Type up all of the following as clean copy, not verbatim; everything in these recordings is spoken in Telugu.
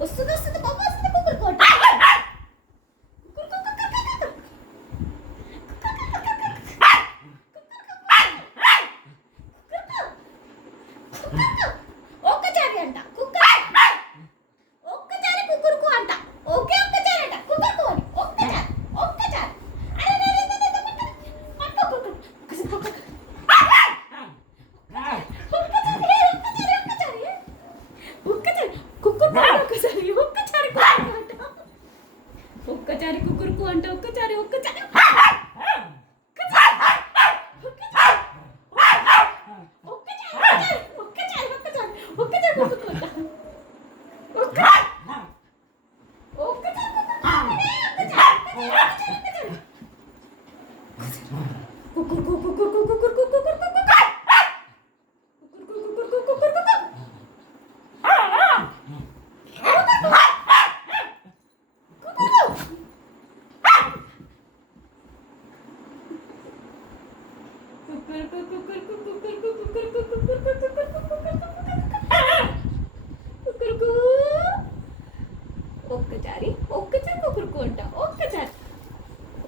వస్తుంది వస్తుంది బాబు వస్తుంది కుక్కరుకోట ఒక్కసారి అంట ఒక్కసారి కుక్కరుకు అంట ఓకే ఒక్కసారి అంట కుక్కరుకు అని ఒక్కసారి ఒక్కసారి ఒక్కసారి కుక్కరుకు అంట ఒక్కసారి ఒక్కసారి ఒక్కసారి ఒక్కసారి కుక్కరుకు అంట ఒక్కసారి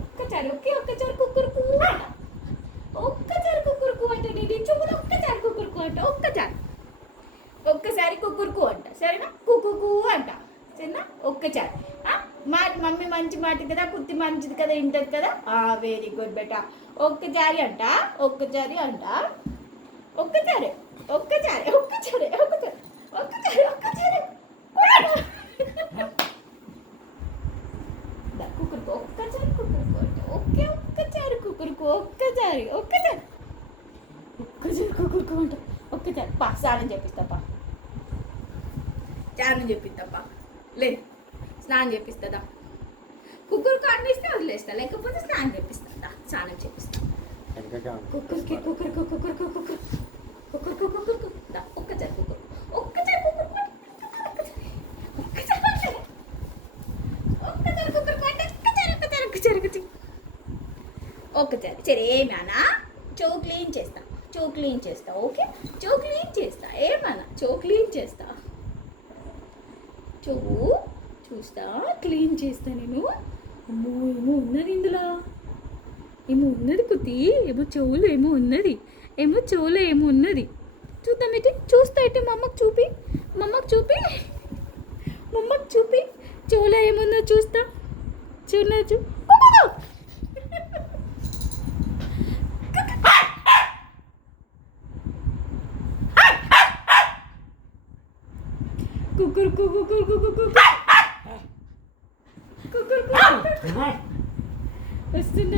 ఒక్కసారి ఒకే ఒక్కసారి కుక్కరుకు అంట ఒక్కసారి కుక్కరుకు అంట నేను చూడు ఒక్కసారి కుక్కరుకు అంట ఒక్కసారి కుక్కరుకు అంట సరేనా కుక్కు అంట సరేనా ఒక్కసారి మా మమ్మీ మంచి మాట కదా కుత్తి మంచిది కదా వింటది కదా వెరీ గుడ్ బేటా ఒక్కసారి అంట ఒక్కసారి అంట ఒక్కసారి ఒక్కసారి ఒక్కసారి ఒక్కసారి ఒక్కసారి ఒక్కసారి కుక్కరుకు ఒక్కసారి కుక్కరుకు అంట ఓకే ఒక్కసారి కుక్కరుకు ఒక్కసారి ఒక్కసారి ఒక్కసారి కుక్కరుకు అంట ఒక్కసారి పా స్నానం చేపిస్తాపా స్నానం చేపిస్తాపా లే స్నానం చేపిస్తుందా కుక్కరుకు అన్నిస్తే వదిలేస్తా లేకపోతే స్నానం చేపిస్తా స్నానం చేపిస్తా కుక్కర్కి కుక్కర్కు కుక్కర్కు కుక్కర్ కుక్కర్కు కుక్కర్కు ఒక్కసారి కుక్కర్ ఒక్కసారి కుక్కర్కు ఒక్కసారి సరే ఏమన్నా చో క్లీన్ చేస్తా ఓకే చో క్లీన్ చేస్తా ఏమన్నా చో క్లీన్ చేస్తా చో చూస్తా క్లీన్ చేస్తా నేను అమ్మో ఏమో ఉన్నది ఇందులో ఏమో ఉన్నది కుతి ఏమో చెవులు ఏమో ఉన్నది ఏమో చెవులో ఏమో ఉన్నది చూద్దాం ఏంటి చూస్తా అయితే మమ్మకు చూపి చెవులో ఏముందో చూస్తా చూడచ్చు కుక్కర్ కుక్కర్ కుక్కర్ వస్తుంది